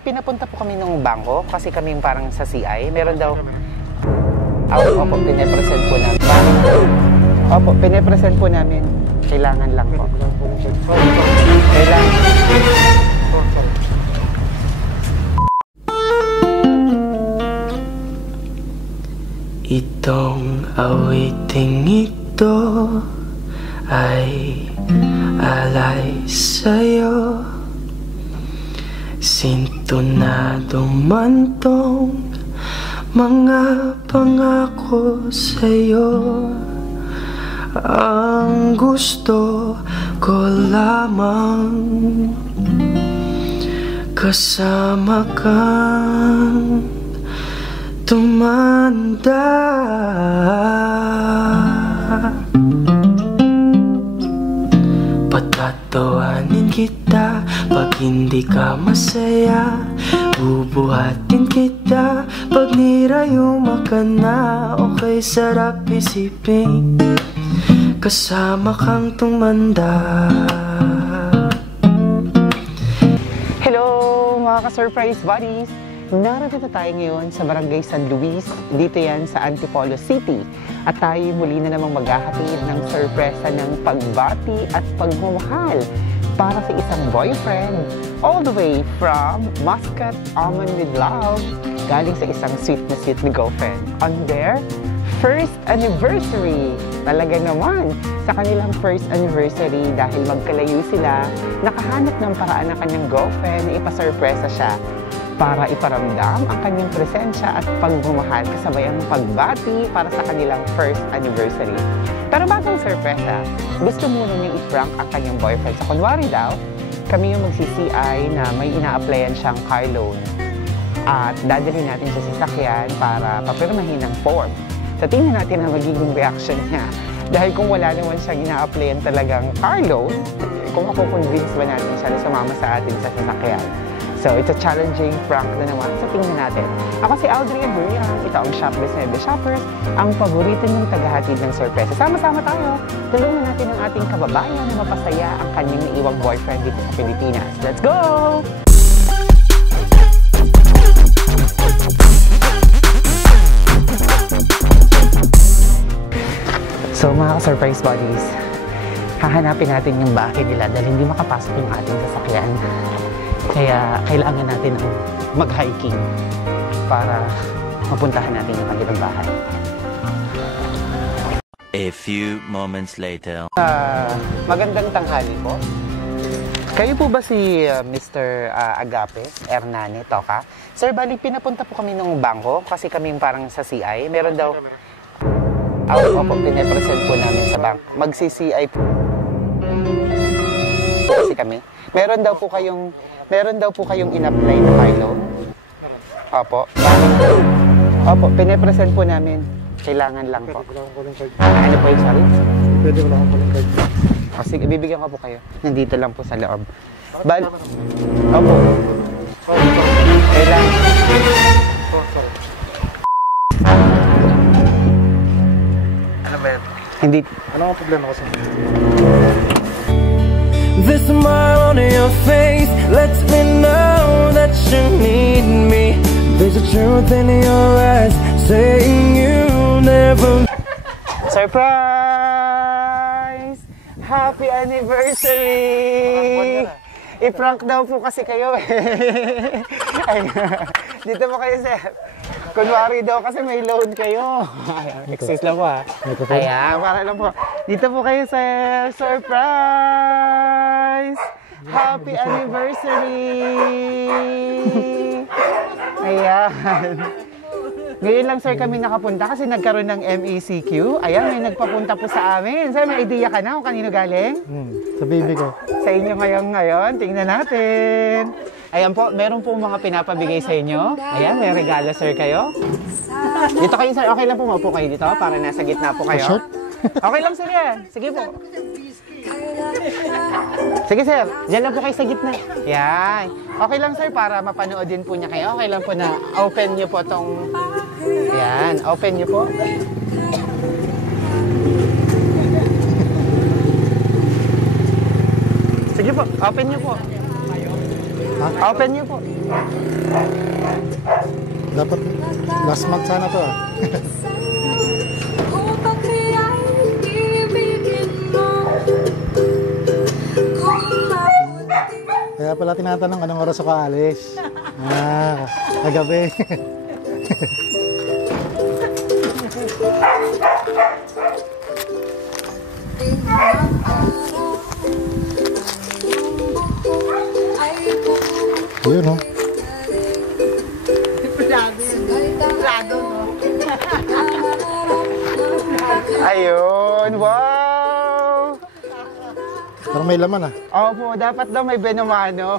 Pinapunta po kami ng bangko kasi kami parang sa CI. Meron daw... Opo, pinapresent po namin. Opo, pinapresent po namin. Kailangan lang po. Kailangan. Itong awiting ito ay alay sa'yo. Sintonadong mantong mga pangako sa'yo. Ang gusto ko lamang kasama kang tumanda. Patatawanin kita pag hindi ka masaya. Bubuhatin kita pag nirayuma ka na. Okay, sarap isipin kasama kang tumanda. Hello mga ka-surprise buddies! Narito tayo ngayon sa Barangay San Luis, dito yan sa Antipolo City. At tayo muli na namang maghahatid ng sorpresa ng pagbati at pagmamahal para sa isang boyfriend. All the way from Muscat Almond with Love, galing sa isang sweet na girlfriend. On their first anniversary. Talaga naman, sa kanilang first anniversary, dahil magkalayo sila, nakahanap ng paraan ng kanyang girlfriend na ipasurpresa siya para iparamdam ang kanyang presensya at pagmamahal kasabay ang pagbati para sa kanilang first anniversary. Pero bago ang sorpresa, gusto muna niyang i-prank ang kanyang boyfriend. So kunwari daw, kami yung magsi-CI na may ina-applyan siyang car loan at dadalhin natin sa sasakyan para papirmahin ng form. So tingnan natin ang magiging reaction niya. Dahil kung wala naman siyang ina-applyan talagang car loan, kung makukonvince ba natin siya na sumama sa atin sa sasakyan. So, it's a challenging prank na naman. So, tingnan natin. Ako si Audrey Abrihan. Ito ang Shopless Nebe Shoppers, ang paborito ng tagahatid ng sorpresa. Sama-sama tayo. Tulungan natin ang ating kababayan na mapasaya ang kanyang naiwang boyfriend dito sa Pilipinas. Let's go! So, mga ka-surprise buddies, hahanapin natin yung bahay nila dahil hindi makapasok yung ating sasakyan. Kaya kailangan natin mag-hiking para mapuntahan natin yung kanilang bahay. A few moments later. Magandang tanghali po. Kayo po ba si Mr. Agape Hernane Toca? Sir, balik pinapunta po kami ng bangko kasi kami parang sa CI. Meron daw... Opo, pinapresent po namin sa bank. Magsi-CI po kasi kami. Meron daw po kayong in-apply na car loan? Opo. Opo, pinapresent po namin. Kailangan lang po. Ano po yung sorry? Pwede ko lang po ng card. Sige, bibigyan ko po kayo. Nandito lang po sa loob. Opo. Kailangan. Ano ba yun? Hindi. Ano ang problema ko sa The smile on your face lets me know that you need me. There's a truth in your eyes saying you never... Surprise! Happy anniversary! I-prank daw po kasi kayo eh. Dito po kayo, sir. Kunwari daw kasi may loan kayo. Excuse lang po ha. Ayan, para lang po. Dito po kayo, sir. Surprise! Happy anniversary! Ayan. Ngayon lang, sir, kami nakapunta kasi nagkaroon ng MECQ. Ayan, may nagpapunta po sa amin. Sir, may idea ka na kung kanino galing? sa baby ko. Sa inyo ngayon. Tingnan natin. Ayan po, meron po mga pinapabigay sa inyo. Ayan, may regalo, sir, kayo. Dito kayo, sir. Okay lang po, maupo kayo dito para nasa gitna po kayo. Okay lang, sir, yan. Sige po. Sige, sir. Diyan lang po kayo sa gitna. Yan. Okay lang, sir, para mapanood din po niya kayo. Okay lang po na open niyo po tong... Yan, open niyo po. Sige po, open niyo po. Ha? Open niyo po. Dapat last month sana to ah. Kaya pala tinatanong anong oras ako aalis. Kagabi. Yun no. Ayun, wow! Parang may laman ah. Opo, dapat daw may benumano.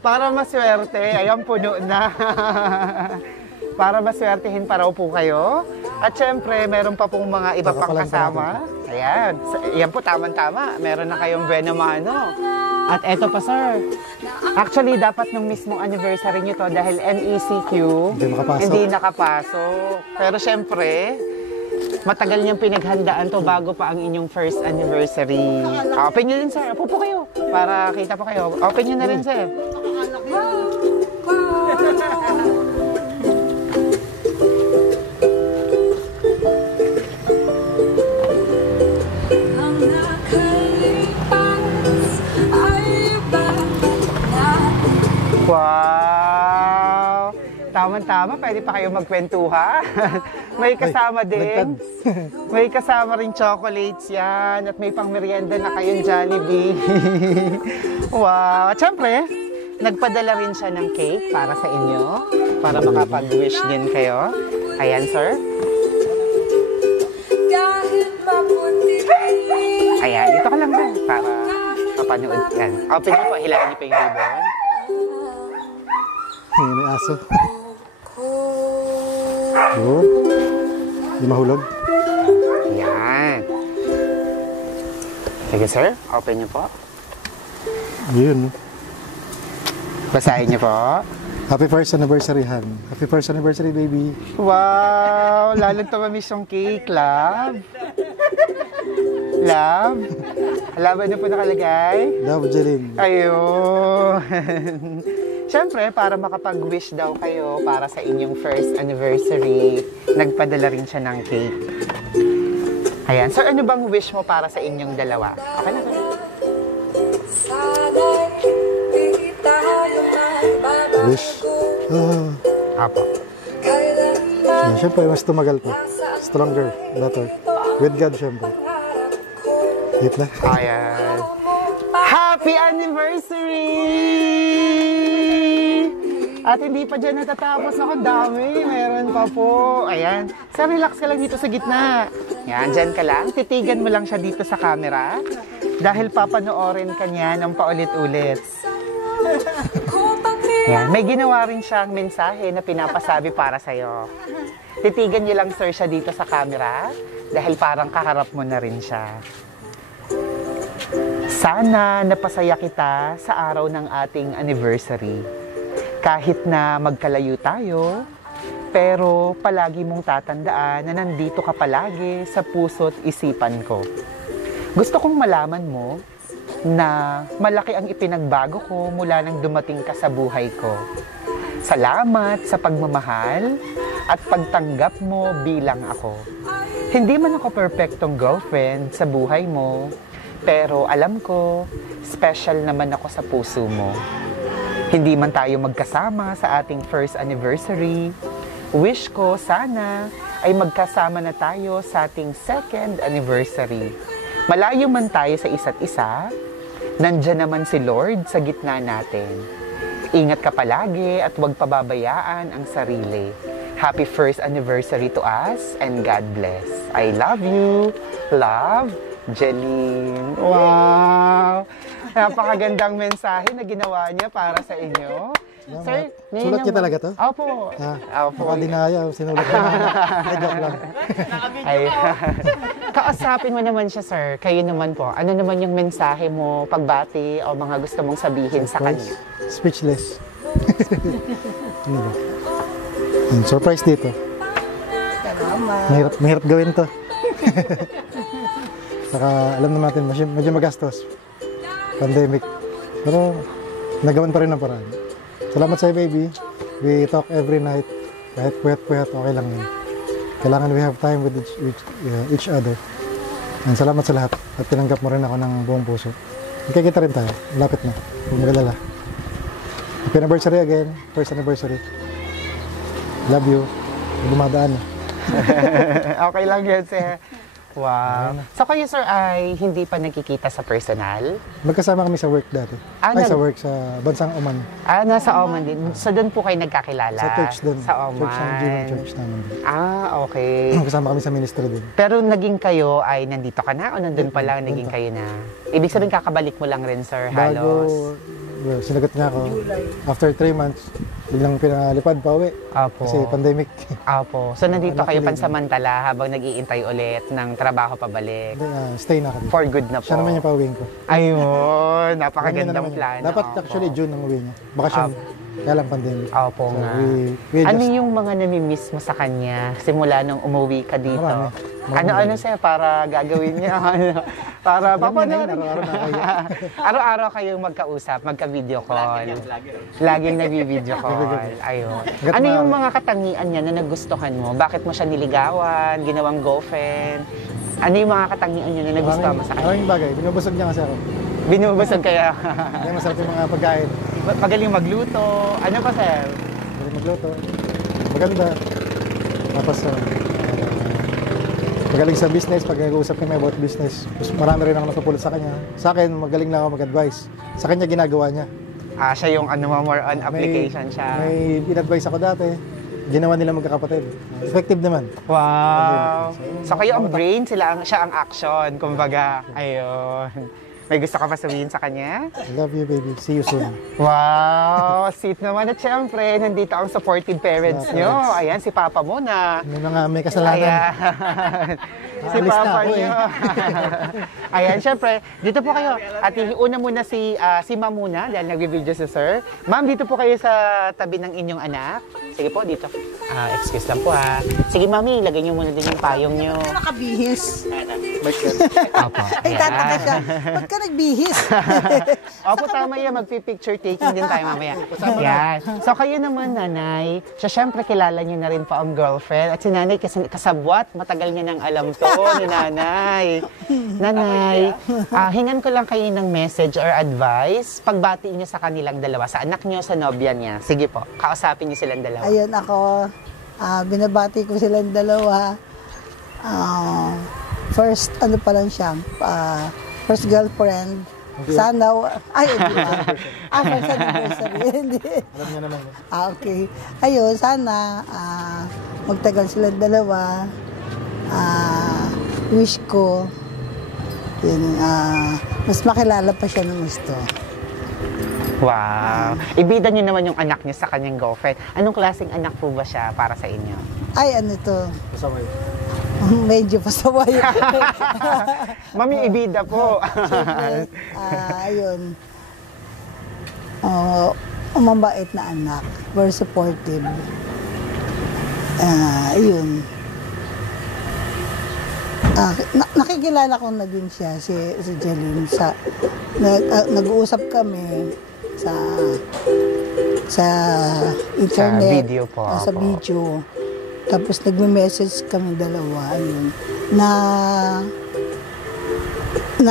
Para maswerte. Ayan, puno na. Para maswertehin pa raw po kayo. At syempre, meron pa pong mga iba pang kasama. Ayan. Ayan po, tamang-tama. Meron na kayong benumano. At eto pa, sir. Actually, dapat nung mismong anniversary nyo to dahil MECQ, hindi nakapasok. Pero syempre, matagal niyang pinaghandaan to bago pa ang inyong first anniversary. Open nyo din, sir. Upo po kayo para kita po kayo. Open nyo na rin, sir. Wow! Tama-tama, pwede pa kayo magkwentuhan. May kasama din. May kasama rin chocolates yan. At may pang merienda na kayong Jollibee. Wow! At syempre, nagpadala rin siya ng cake para sa inyo. Para makapag-wish din kayo. Ayan, sir. Ayan, dito ka lang din para mapanood yan. Open niyo po, hilahin niyo pa yung ribbon. May aso. Oh. Hindi mahulog. Yan. Sige, sir. Open niyo po. Yun. Basahin niyo po. Happy first anniversary, Han. Happy first anniversary, baby. Wow! Lalong tumamiss yung cake, love. Love? Alam na po nakalagay? Love, Jeline. Ayun. Siyempre, para makapag-wish daw kayo para sa inyong first anniversary, nagpadala rin siya ng cake. Ayan. Sir, ano bang wish mo para sa inyong dalawa? Okay na ba? Wish. Apo. Siyempre, mas tumagal pa. Stronger, better. With God, siyempre. Wait na. Ayan. Happy anniversary! At hindi pa dyan natatapos. Ako, dami. Meron pa po. Ayan. So, relax ka lang dito sa gitna. Ayan, dyan ka lang. Titigan mo lang siya dito sa camera. Dahil papanoorin ka niya ng paulit-ulit. Ayan. May ginawa rin siyang mensahe na pinapasabi para sa'yo. Titigan niyo lang, sir, siya dito sa camera. Dahil parang kaharap mo na rin siya. Sana napasaya kita sa araw ng ating anniversary. Kahit na magkalayo tayo, pero palagi mong tatandaan na nandito ka palagi sa puso't isipan ko. Gusto kong malaman mo na malaki ang ipinagbago ko mula nang dumating ka sa buhay ko. Salamat sa pagmamahal at pagtanggap mo bilang ako. Hindi man ako perfectong girlfriend sa buhay mo, pero alam ko, special naman ako sa puso mo. Hindi man tayo magkasama sa ating first anniversary, wish ko sana ay magkasama na tayo sa ating second anniversary. Malayo man tayo sa isa't isa, nandyan naman si Lord sa gitna natin. Ingat ka palagi at huwag pababayaan ang sarili. Happy first anniversary to us and God bless. I love you. Love, Jeline. Wow! Napakagandang mensahe na ginawa niya para sa inyo. Sir, sulat niya talaga to? Opo. Opo. Baka dinaya, sinulat ko na. Ay, joke lang. Ay, kausapin mo naman siya, sir. Kayo naman po. Ano naman yung mensahe mo, pagbati, o mga gusto mong sabihin sa kanya? Speechless. Ano ba? Surprise dito. Mahirap gawin to. Saka alam naman natin, medyo magastos. Pandemic. Pero nagawan pa rin ang paraan. Salamat sa'yo, baby. We talk every night. Kahit puyat-puyat, okay lang yun. Kailangan we have time with each other. And salamat sa lahat. At tinanggap mo rin ako ng buong puso. Magkikita rin tayo. Malapit na. Huwag magalala. Happy anniversary again. First anniversary. Love you. Dumadaan na. Okay lang yan, sir. Wow. So kayo, sir, ay hindi pa nagkikita sa personal? Magkasama kami sa work dati. Sa work sa bansang Oman. Nasa Oman din. So doon po kayo nagkakilala? Sa church doon. Sa Oman. Church ng G1 Church namin. Okay. Kasama kami sa ministry din. Pero naging kayo ay nandito ka na o nandun pa lang naging kayo na? Ibig sabihin kakabalik mo lang rin, sir, halos? Sinagot niya ako. After 3 months, biglang pinalipad pa uwi. Opo. Kasi pandemic. Opo. So nandito kayo pansamantala habang nag-iintay ulit ng trabaho pabalik? Stay na kami. For good na po? Siya naman yung pauwiin ko. Ayun, napakagandang plano. Dapat actually June ang uwi niya. Bakasyon. Kaya lang pandemic. Opo So, nga. we Ano just- yung mga nami-miss mo sa kanya simula nung umuwi ka dito? Marami. Ano sir para gagawin niya? Para papanood. Araw-araw na kayo. Araw-araw kayong magkausap, magka-video call. Laging nag-video call. Ayun. Ano yung mga katangian niya na nagustuhan mo? Bakit mo siya niligawan, ginawang girlfriend? Ano yung mga katangian niya na nagustuhan mo sa kanya? Maraming bagay. Binubusog niya kasi ako. Binubusog kaya. Kaya masarap yung mga pagkain. Magaling magluto. Ano pa, sir? Magaling magluto. Maganda. Tapos magaling sa business. Pag nag-uusap kami about business, mas marami rin ako napupulot sa kanya. Sa akin, magaling lang ako mag-advise. Sa kanya, ginagawa niya. Siya yung more on application siya. May in-advise ako dati. Ginawa nila magkakapatid. Effective naman. Wow! So kayo ang brain, siya ang action, kumbaga. Ayun. May gusto ka pa sabihin sa kanya? I love you, baby. See you soon. Wow! Sweet naman. At syempre, nandito ang supportive parents nyo. Ayan, si Papa mo na. May kasalanan. Ayan. Si Alis na Papa ako nyo. Ayan, syempre, dito po kayo. At una muna si Ma'am muna, dahil nag-video si Sir. Ma'am, dito po kayo sa tabi ng inyong anak. Sige po, dito. Excuse lang po ha. Sige, Mami, lagay nyo muna din yung payong nyo. Nakabihis. Opo. Ay, tataka siya. Ba't ka nagbihis? Opo, tama yan. Magpipicture taking din tayo mamaya. Yan. So, kayo naman, nanay. So, syempre, kilala niyo na rin po ang girlfriend. At si nanay, kasabwat, matagal niya nang alam to ni nanay. Nanay, hingan ko lang kayo ng message or advice. Pagbatiin niyo sa kanilang dalawa, sa anak niyo, sa nobya niya. Sige po, kausapin niyo silang dalawa. Ayun ako, binabati ko silang dalawa. First, ano pa lang siya, first girlfriend. Sana, hindi ba? First anniversary. Hindi. Alam niya naman. Okay. Ayun, sana magtagal silang dalawa. Wish ko, yun, mas makilala pa siya ng gusto. Wow. Ibida niyo naman yung anak niyo sa kanyang girlfriend. Anong klaseng anak po ba siya para sa inyo? Ay, ano to? Pasaway. Medyo pasaway. Mami, ibida po. Ayun. Mabait na anak. Very supportive. Ayun. Nakikilala ko na din siya, si Jeline. Nag-uusap kami sa internet. Sa video po. Sa video. Tapos nagme-message kami dalawa. Ayun. Na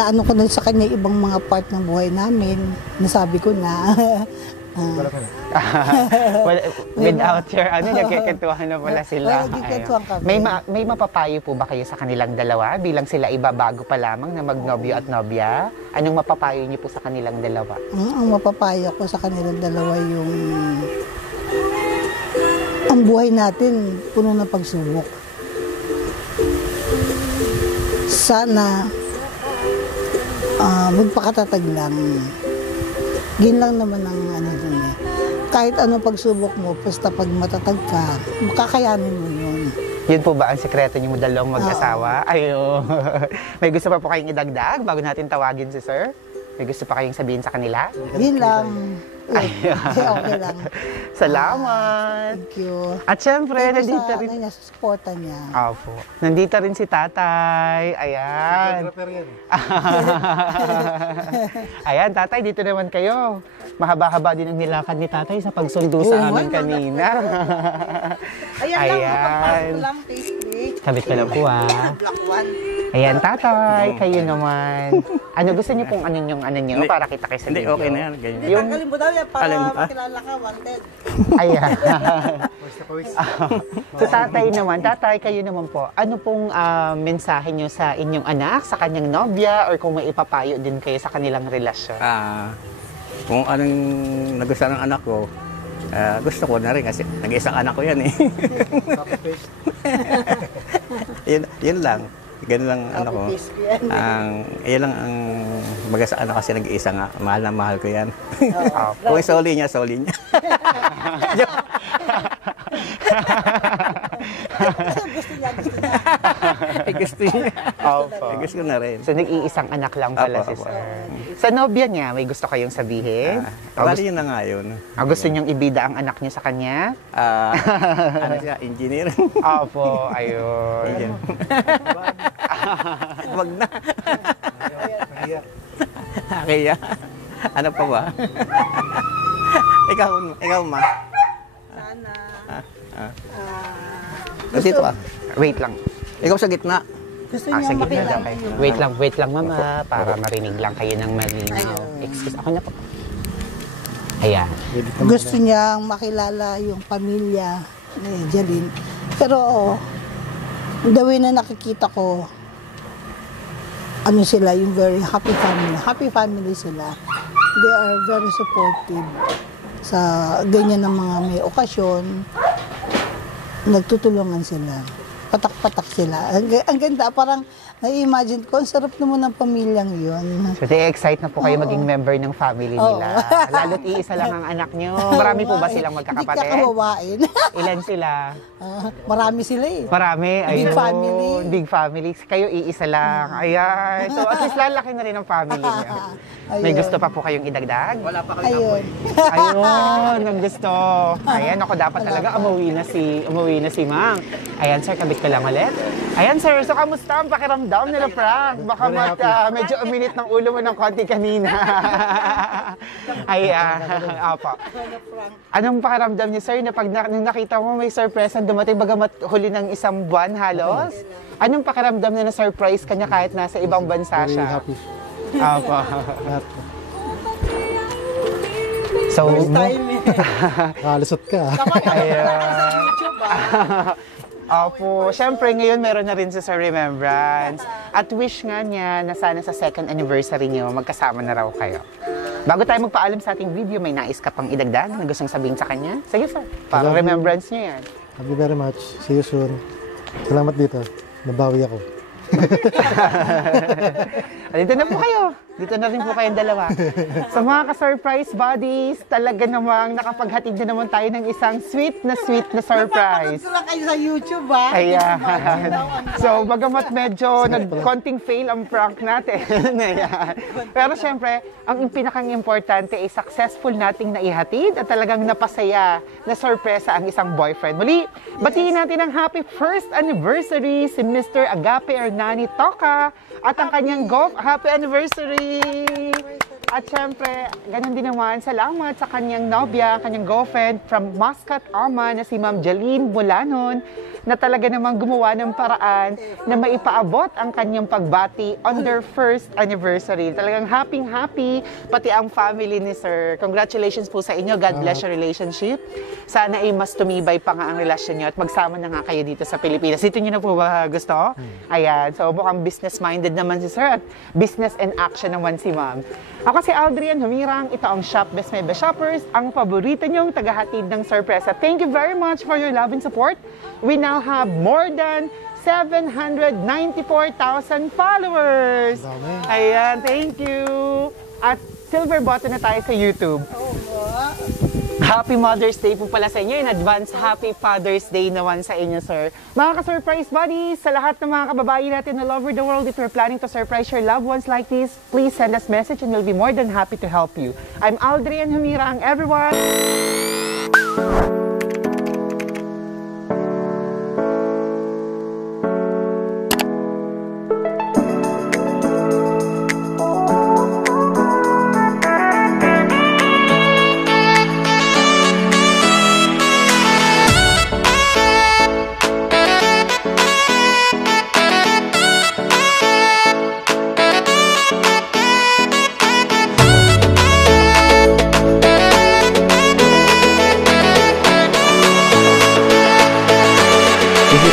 ano ko na sa kanya ibang mga part ng buhay namin. Nasabi ko na. Without your nagkikentuhan na pala sila. Nagkikentuhan kami. May mapapayo po ba kayo sa kanilang dalawa bilang sila ibabago pa lamang na magnobyo at nobya? Anong mapapayo niyo po sa kanilang dalawa? Ang mapapayo ko sa kanilang dalawa yung ang buhay natin puno ng pagsubok. Sana magpakatatag lang. Gin lang naman ang ano dun eh. Kahit ano pagsubok mo, basta pag matatag ka, makakayanin mo yun. Yun po ba ang sekreto niyo mo dalawang mag-asawa? Ayun. May gusto pa po kayong idagdag bago natin tawagin si Sir? May gusto pa kayong sabihin sa kanila? Yun lang. Okay lang. Salamat! Thank you. At syempre, Thank you nandito sa, rin... sa suporta niya. Opo. Nandito rin si tatay. Ayan. Ayan, tatay, dito naman kayo. Mahaba-haba din ang nilakad ni tatay sa pagsundo sa amin kanina. Ayan. Kabit ka lang po Black one. Ayan, tatay, kayo naman. Ano, gusto niyo pong ano nyo para kita kayo sa Hindi, video? okay na yan. Ganyan. Yung mo daw yan para Alin, makilala ka, wanted. Ayan. So tatay naman, kayo naman po, ano pong mensahe nyo sa inyong anak, sa kanyang nobya, or kung may ipapayo din kayo sa kanilang relasyon? Kung anong nagustuhan ng anak ko, gusto ko na rin kasi nag-isang anak ko yan eh. yun lang. Ganun lang ano ko. Yan lang ang baga sa anak kasi nag-iisa nga. Mahal na mahal ko yan. Kung soli niya, soli niya. Gusto niya. Gusto niya. Gusto ko na rin. So nag-iisang anak lang pala si sir. Sa nobya niya, may gusto kayong sabihin? Bali yun na nga yun. Gusto niyong ibida ang anak niyo sa kanya? Ano siya, engineer. Opo, ayun. Wag na. Kaya, ano pa ba? ikaw ma. Sana. Dito ka. Wait lang. Ikaw sa gitna. Gusto niya Sige na makilala daw kayo. Wait lang mama, para marinig lang kayo ng malinaw. Excuse, ako na po. Ayan. Gusto niyang makilala yung pamilya ni Jeline. Pero the way na nakikita ko, ano sila, yung very happy family. Happy family sila. They are very supportive sa ganyan ng mga may okasyon. Nagtutulungan sila. Patak-patak sila. Ang ganda, parang nai-imagine ko, ang sarap naman ng pamilyang yun. So, excite na po kayo maging member ng family nila. Lalo't iisa lang ang anak nyo. Marami po ba silang magkakapatid? Hindi ka kawawain. Ilan sila? Marami sila eh. Marami. Ayun. Big family. Big family. Kayo iisa lang. Ayan. So, at least lalaki na rin ang family niyo. May gusto pa po kayong idagdag? Wala pa kami Ayun. Ayun, ang gusto. Ayan, ako dapat talaga umuwi na si Mang. Ayan, sir, kabit ka lang ulit. Ayan, sir, so kamusta ang pakiramdam nila, Frank? Baka medyo uminit ng ulo mo ng konti kanina. Ayan, apa. Anong pakiramdam niyo, sir, na pag nung nakita mo may surprise ang dumating bagamat huli ng isang buwan halos? Anong pakiramdam na na-surprise kanya kahit nasa ibang bansa Very siya? happy. Apa. Lahat. So, Lusot ka. ayan. Opo, syempre ngayon meron na rin si Sir Remembrance. At wish nga niya na sana sa second anniversary niyo magkasama na raw kayo. Bago tayo magpaalam sa ating video, may nais ka pang idagdag na gustong sabihin sa kanya? Sige sir, para remembrance niyo yan. Thank you very much. See you soon. Salamat dito. Nabawi ako. Dito na po kayo. Dito na rin po kayong dalawa. Sa mga ka-surprise buddies, talaga namang nakapaghatid na naman tayo ng isang sweet na surprise. Napapanood ko lang kayo sa YouTube, ha? Ayan. So, bagamat medyo nag-konting fail ang prank natin. Ayan. Pero syempre, ang pinakang importante ay successful nating naihatid at talagang napasaya na sorpresa ang isang boyfriend. Muli, batiin natin ang happy first anniversary si Mr. Agape Hernani Toca at ang kanyang happy anniversary! At syempre, ganun din naman, salamat sa kanyang nobya, kanyang girlfriend from Muscat, Oman na si Ma'am Jeline Bulanon na talaga namang gumawa ng paraan na maipaabot ang kanyang pagbati on their first anniversary. Talagang happy, pati ang family ni Sir. Congratulations po sa inyo. God bless your relationship. Sana ay mas tumibay pa nga ang relasyon niyo at magsama na nga kayo dito sa Pilipinas. Dito niyo na po ba gusto? Ayan. So, mukhang business-minded naman si Sir at business and action naman si Ma'am. Ako si Aldrian Humirang. Ito ang Shop Best May Best Shoppers, ang paborito niyong tagahatid ng sorpresa. Thank you very much for your love and support. We now have more than 794,000 followers. Ayan, thank you. At silver button na tayo sa YouTube. Happy Mother's Day po pala sa inyo. In advance, Happy Father's Day naman sa inyo, sir. Mga ka-surprise buddies, sa lahat ng mga kababayan natin all over the world, if you're planning to surprise your loved ones like this, please send us message and we'll be more than happy to help you. I'm Aldrian Humirang, everyone!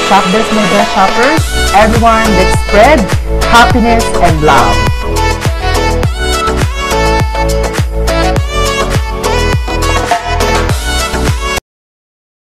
Shop this, my best shoppers. Everyone, let's spread happiness and love.